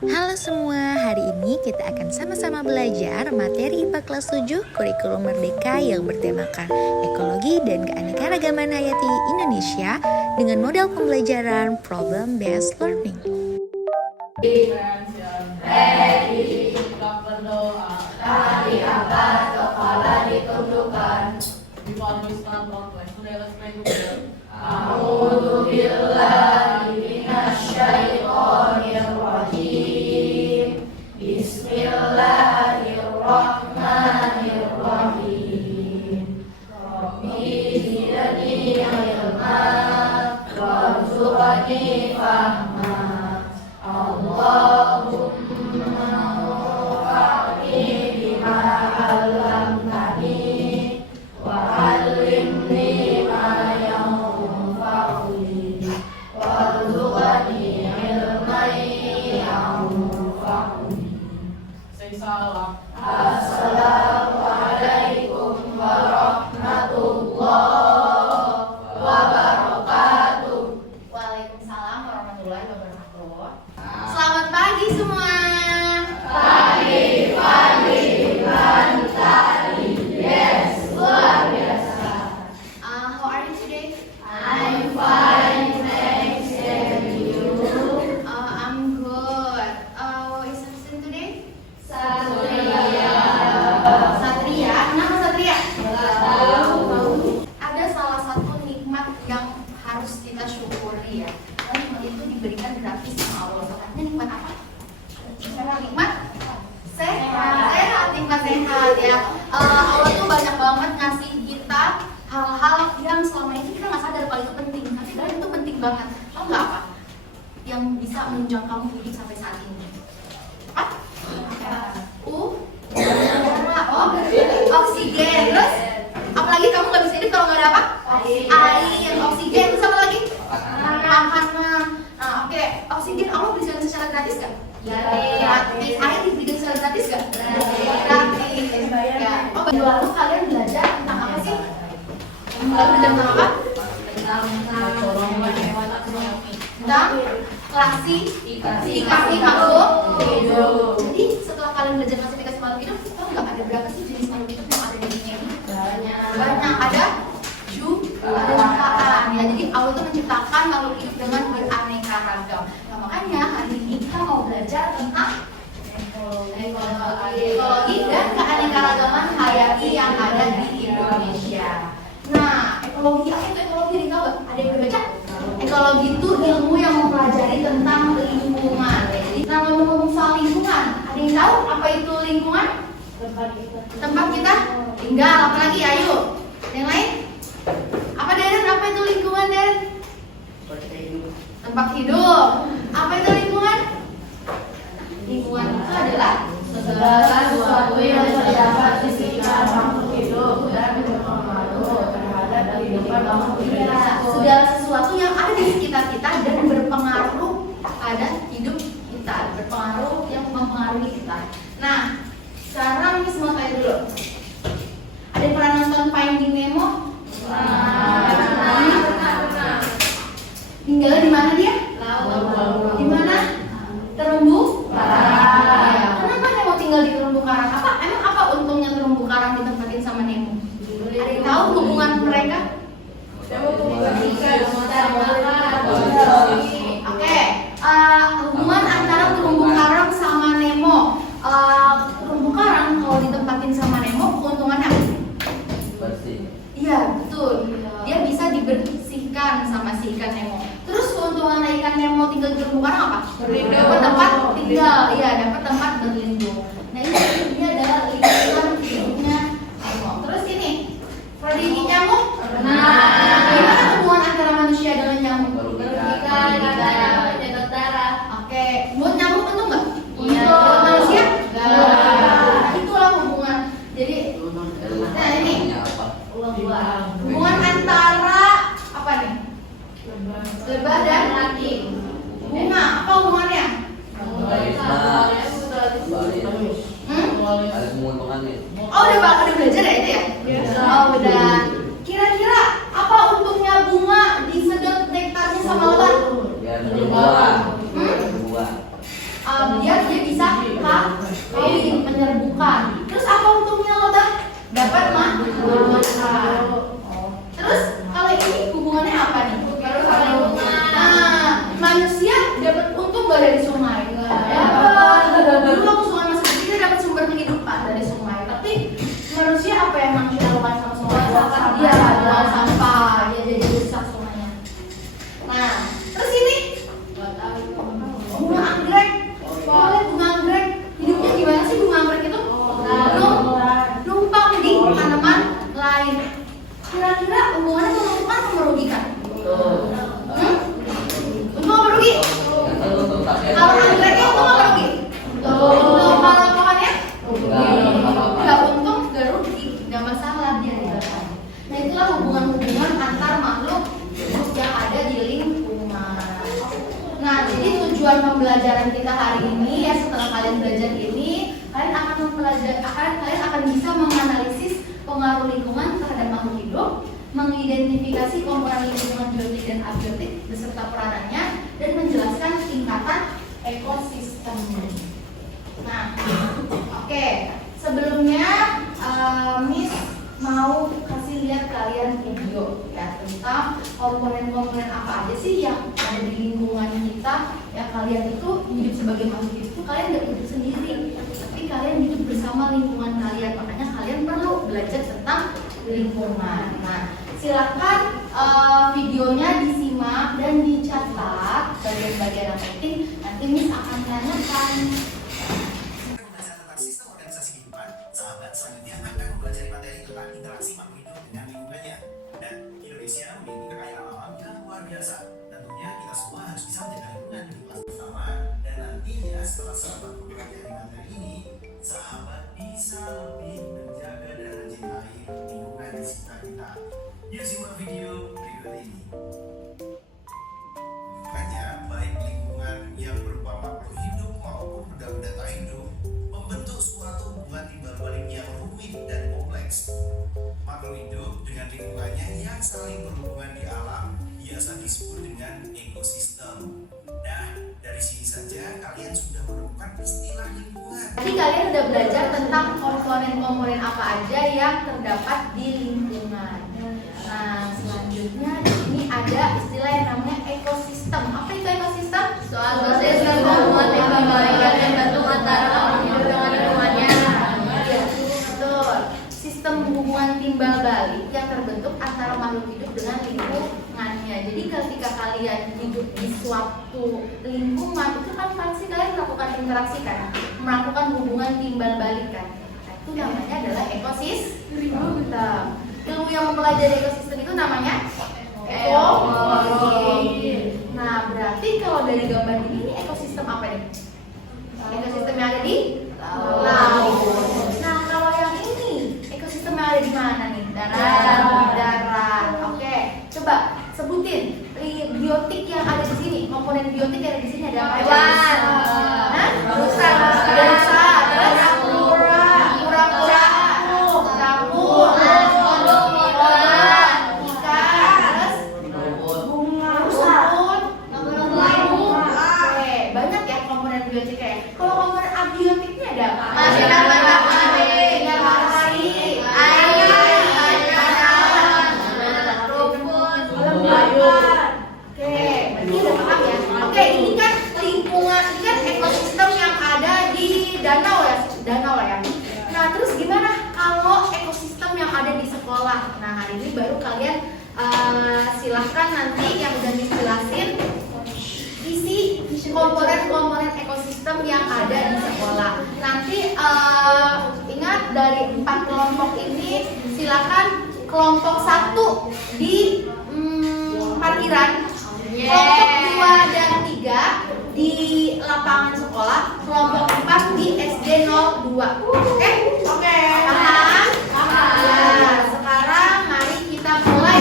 Halo semua, hari ini kita akan sama-sama belajar materi IPA kelas 7 kurikulum merdeka yang bertemakan ekologi dan keanekaragaman hayati Indonesia dengan model pembelajaran problem based learning. Ready, berdoa. Tadi angkat kepala ditundukkan. Before we start our class, today let's pray together. A'udzu billahi minasyaitonir rajim. Bismillahirrahmanirrahim. Rabbi zidni ilman warzuqni fahma. Allahumma anfa'ni bima 'allamtani wa 'allimni ma yanfa'uni warzuqni ilman yanfa'uni. Say salam. Assalamualaikum warahmatullahi wabarakatuh. Waalaikumsalam warahmatullahi wabarakatuh. Selamat pagi semua. Pagi pagi. Yes, luar biasa. How are you today? I'm fine, thanks. And you? I'm good. What is subject today? Satria. Satria. Kenapa Satria? Tahu. Ada salah satu nikmat yang harus kita syukuri ya. Nikmat itu diberikan gratis sama Allah. Makanya nikmat apa? Nikmat sehat, nikmat sehat ya. Allah tuh banyak banget ngasih kita hal-hal yang selama ini kita nggak sadar kalau itu penting, tapi sebenarnya itu penting banget. Tahu nggak apa? Yang bisa menunjang kamu hidup sampai saat ini. Apa? Udara. Oh, oksigen. Terus, apalagi kamu nggak bisa hidup kalau nggak ada apa? Air, oksigen. Terus apa lagi? Makanan. Nah, oke. Oksigen Allah berikan secara gratis nggak? Gratis. Air diberikan secara gratis nggak? Gratis. Ya. Oh, lalu kalian belajar tentang apa sih? Belajar tentang apa? Tentang klasifikasi makhluk hidup. Jadi setelah kalian belajar klasifikasi makhluk hidup, tahu nggak ada berapa sih jenis makhluk hidup yang ada di dunia ini? Banyak. Ada jutaan ya. Jadi Allah itu menciptakan makhluk hidup dengan beraneka ragam. Nah, makanya hari ini kita mau belajar tentang ekologi dan keanekaragaman hayati yang ada di Indonesia. Nah, ekologi apa itu ekologi? Ada yang tahu nggak? Ada yang udah baca? Ekologi itu ilmu yang mempelajari tentang lingkungan. Jadi, nah ngomong-ngomong soal lingkungan, ada yang tahu apa itu lingkungan? Tempat kita tinggal. Apalagi? Ayo. Yang lain? Apa Deren? Apa itu lingkungan Deren? Tempat hidup. Apa itu lingkungan? Lingkungan itu adalah Segala sesuatu yang terdapat di sekitar makhluk hidup dan berpengaruh terhadap kehidupan makhluk hidup. segala sesuatu yang ada di sekitar kita dan berpengaruh pada hidup kita, berpengaruh yang mempengaruhi kita. Nah, sekarang Miss mau tanya dulu. Ada yang pernah nonton Finding Nemo? Tinggal di mana dia? Di mana? Terumbu karang. Kenapa Nemo tinggal di terumbu karang? Emang apa untungnya terumbu karang ditempatin sama Nemo? Ada yang tahu hubungan mereka? Oke, hubungan antara terumbu karang sama Nemo. Terumbu karang kalau ditempatin sama Nemo, keuntungannya apa? Iya, betul. Dia bisa dibersihkan sama si ikan Nemo. Terus keuntungan ikan Nemo tinggal di terumbu karang apa? Dapat tempat tinggal, iya, dapat tempat berlindung. Nah, ini adalah lingkungan hidupnya Nemo. Terus ini, prediksi nyamuk? Gimana hubungan antara manusia dengan nyamuk? Jaga darah. Oke, buat nyamuk untung nggak? Iya. Buat manusia? Nggak. Itulah hubungan. Jadi, nah ini hubungan antara apa nih? Lebah dan bunga. Apa hubungannya? Oh, udah belajar ya itu ya? Oh, udah. Kira-kira apa untungnya bunga disedot nektarnya sama lebah? Biar berbuah. Hmm? Berbuah. Biar dia bisa kawin, menyerbukan. Terus apa untungnya lo Bang? Dapat makan. Terus kalau ini hubungannya apa nih? Nah, manusia dapat untung gak dari sungai? Dulu waktu sungai masih kecil kita dapat sumber kehidupan dari sungai. Tapi manusia apa yang manusia lakukan sama sungai? Dia buang sampah, dia jadi rusak sungainya. Nah, terus ini bunga anggrek. Boleh bunga anggrek. Hidupnya gimana sih bunga anggrek itu? Numpang di tanaman lain. Kira-kira hubungannya menguntungkan atau merugikan? Untung apa merugi? Kalau anggreknya untung apa merugi? Kalau pohonnya? Gak untung, gak rugi, gak masalah dia dilakukan. Nah itulah hubungan-hubungan antar makhluk hidup yang ada di lingkungan. Nah jadi tujuan pembelajaran kita hari ini ya, setelah kalian belajar ini, kalian akan bisa menganalisis pengaruh lingkungan terhadap makhluk hidup, mengidentifikasi komponen lingkungan biotik dan abiotik beserta peranannya, dan menjelaskan tingkatan ekosistem. Nah, oke. Sebelumnya Miss mau kasih lihat kalian video ya tentang komponen-komponen apa aja sih yang ada di lingkungan kita. Ya kalian itu hidup sebagai makhluk hidup itu kalian nggak hidup sendiri, tapi kalian hidup bersama lingkungan kalian. Makanya kalian perlu belajar tentang lingkungan. Nah, silakan videonya disimak dan dicatat bagian-bagian yang penting. Nanti Miss akan tanyakan. Sistem organisasi kehidupan, sahabat selanjutnya akan mempelajari materi tentang interaksi makhluk hidup dengan lingkungannya. Dan Indonesia memiliki kekayaan alam yang luar biasa. Tentunya kita semua harus bisa menjaga lingkungan di kelas pertama. Dan nantinya setelah sahabat mempelajari materi ini, sahabat bisa lebih menjaga dan mencintai lingkungan di sekitar kita. Yuk simak video berikut ini. Hanya baik lingkungan yang berupa makhluk hidup maupun benda-benda tak hidup membentuk suatu hubungan timbal balik yang rumit dan kompleks. Makhluk hidup dengan lingkungannya yang saling berhubungan di alam biasa disebut dengan ekosistem. Nah, dari sini saja kalian sudah menemukan istilah lingkungan. Tadi kalian udah belajar tentang komponen-komponen apa aja yang terdapat di lingkungan. Nah, selanjutnya di sini ada istilah yang namanya ekosistem. Apa itu ekosistem? Suatu sistem hubungan timbal balik yang terbentuk antara makhluk hidup dengan lingkungannya. Iya, betul. Sistem hubungan timbal balik yang terbentuk antara makhluk hidup dengan lingkungannya. Jadi ketika kalian hidup di suatu lingkungan itu kan pasti kalian melakukan interaksi kan, melakukan hubungan timbal balik kan. Nah, itu namanya adalah ekosistem. Ilmu yang mempelajari ekosistem itu namanya ekologi. Nah, berarti kalau dari gambar ini ekosistem apa nih? Ekosistem yang ada di laut. Nah, kalau yang ini ekosistem yang ada di mana nih? Darat. Oke, coba sebutin biotik yang ada di sini. Komponen biotik yang ada di sini ada apa? Rusa. Kalau komponen abiotiknya ada apa? Oke, ini kan lingkungan, ini kan ekosistem yang ada di danau ya. Nah, terus gimana kalau ekosistem yang ada di sekolah? Nah, hari ini baru kalian silahkan nanti yang udah dijelasin isi komponen-komponen ekosistem yang ada di sekolah. Nanti ingat dari 4 kelompok ini silakan kelompok 1 di parkiran, kelompok 2 dan 3 di lapangan sekolah, kelompok 4 di SD 02. Oke? Paham? Ya, sekarang mari kita mulai.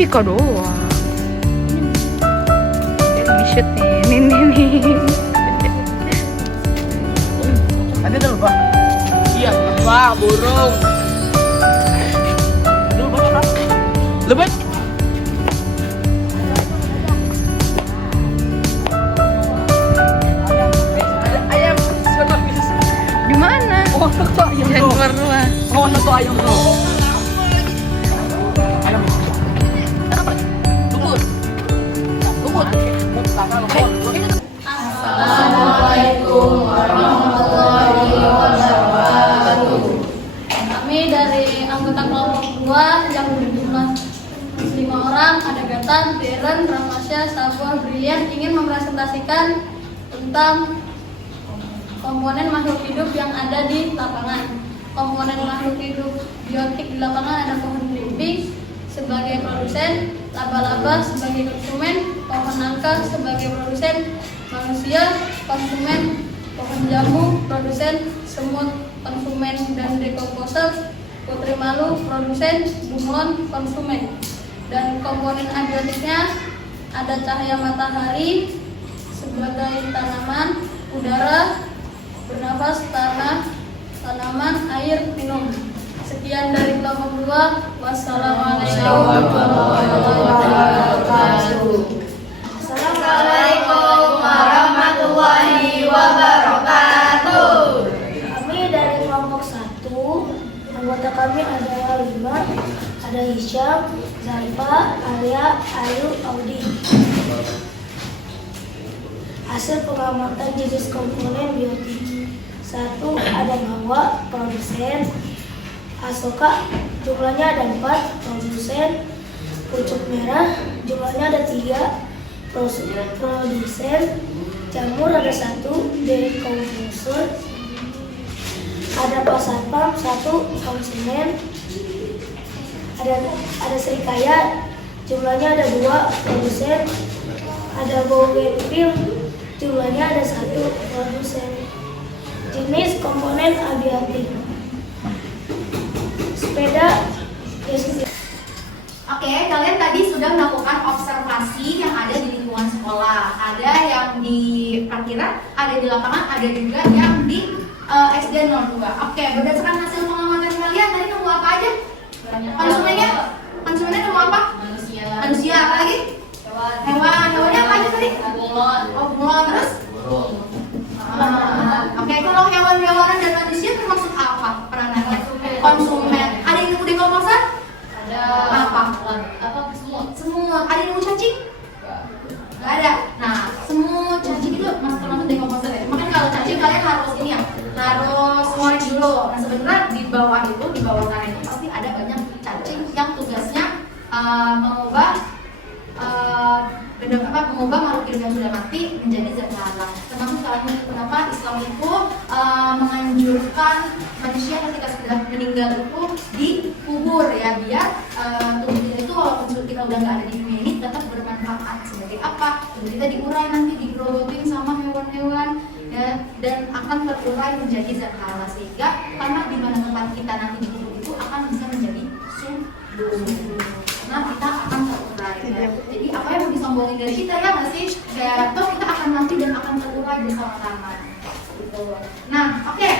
Fisika doang. Ini shoot nih. Tadi ada lebah. Iya, lebah, burung. Ada lebah apa? Lebah. Ada ayam. Di mana? Oh, itu ayam Jangan bro. keluar rumah. Oh, itu ayam bro. Ayam. Luput. Luput. Assalamualaikum warahmatullahi wabarakatuh. Kami dari anggota kelompok 2 yang berjumlah 5 orang, ada Gatan, Deren, Ramasya, Sabor, Brilian, ingin mempresentasikan tentang komponen makhluk hidup yang ada di lapangan. Komponen makhluk hidup biotik di lapangan ada pohon belimbing sebagai produsen, laba-laba sebagai konsumen, pohon nangka sebagai produsen, manusia konsumen, pohon jambu produsen, semut konsumen dan dekomposer, putri malu produsen, bunglon konsumen. Dan komponen abiotiknya ada cahaya matahari sebagai tanaman, udara, bernafas, tanah, tanaman, air, minum. Sekian dari kelompok 2. Wassalamualaikum warahmatullahi wabarakatuh. Assalamualaikum warahmatullahi wabarakatuh. Kami dari kelompok 1, anggota kami adalah 5, ada Hisyam, Zalfa, Alia, Ayu, Audi. Hasil pengamatan jenis komponen biotik. 1. Ada Mawa, produsen. Asoka, jumlahnya ada 4, produsen. Pucuk merah, jumlahnya ada 3, produsen. Jamur ada 1, dekomposer. Ada pasatpam 1, konsumen. Ada serikaya, jumlahnya ada 2, produsen. Ada bougainville, jumlahnya ada 1, produsen. Jenis komponen abiotik. Sepeda Oke, kalian tadi sudah melakukan observasi yang ada di lingkungan sekolah. Ada yang di parkiran, ada di lapangan, ada juga yang di SD 02. Oke, berdasarkan hasil pengamatan kalian tadi nemu apa aja? Konsumennya? Konsumennya nemu apa? Manusia. Apa lagi? Hewan. Hewannya apa aja tadi? Bunglon. Oh, bunglon. Terus? Oke, kalau hewan-hewanan dan manusia termasuk apa peranannya? Konsumen. Ada yang nemu dekomposer? Ada. Apa? Semut. Ada yang nemu cacing? Gak ada. Nah, semut, cacing itu termasuk dekomposer ya. Makanya kalau cacing kalian harus ini ya, harus ngorek dulu. Nah, sebenarnya di bawah itu, di bawah tanah itu pasti ada banyak cacing yang tugasnya mengubah makhluk hidup yang sudah mati menjadi zat halal. Termasuk salah satu kenapa Islam itu menganjurkan manusia ketika sudah meninggal itu dikubur ya, biar tubuh kita itu walaupun kita udah nggak ada di dunia ini tetap bermanfaat. Sebagai apa? Tubuh kita diurai nanti, digerogotin sama hewan-hewan ya, dan akan terurai menjadi zat halal, sehingga tanah di mana tempat kita nanti dikubur itu akan bisa menjadi subur. Nah, kita akan terurai ya. Jadi apa yang mau disombongin dari kita ya masih kayak toh kita akan mati dan akan terurai bersama tanah gitu. Nah, oke.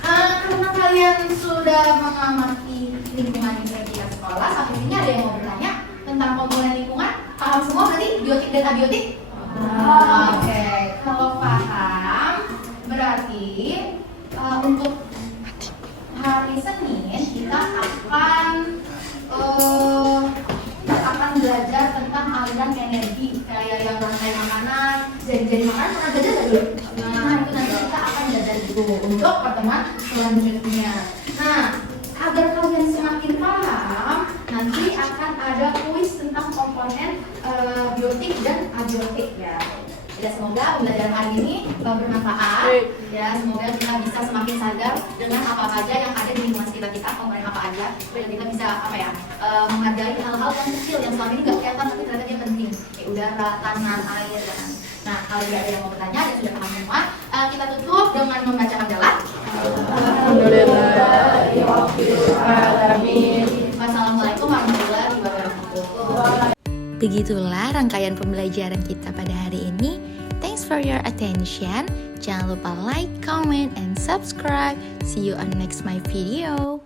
Karena kalian sudah mengamati lingkungan di sekitar sekolah, sampai sini ada yang mau bertanya tentang komponen lingkungan? Paham semua berarti biotik dan abiotik? Oke. Kalau paham berarti untuk hari Senin kita akan belajar tentang aliran energi, kayak yang rantai makanan, jadi makanan. Pernah belajar nggak dulu? Nah, itu nanti kita akan belajar dulu untuk pertemuan selanjutnya. Nah, agar kalian semakin paham, nanti akan ada kuis tentang komponen biotik dan abiotik ya. Ya, semoga pembelajaran hari ini bermanfaat. Ya, semoga kita bisa semakin sadar dengan apa aja yang ada di lingkungan sekitar kita, komponen apa aja, dan kita bisa menghargai hal-hal yang kecil yang selama ini nggak kelihatan tapi ternyata dia penting, kayak udara, tanah, air, dan nah, kalau tidak ada yang mau bertanya, ya sudah paham semua. Kita tutup dengan membaca hamdalah. Wassalamualaikum warahmatullahi wabarakatuh. Begitulah rangkaian pembelajaran kita pada hari ini. Thanks for your attention. Jangan lupa like, comment, and subscribe. See you on next my video.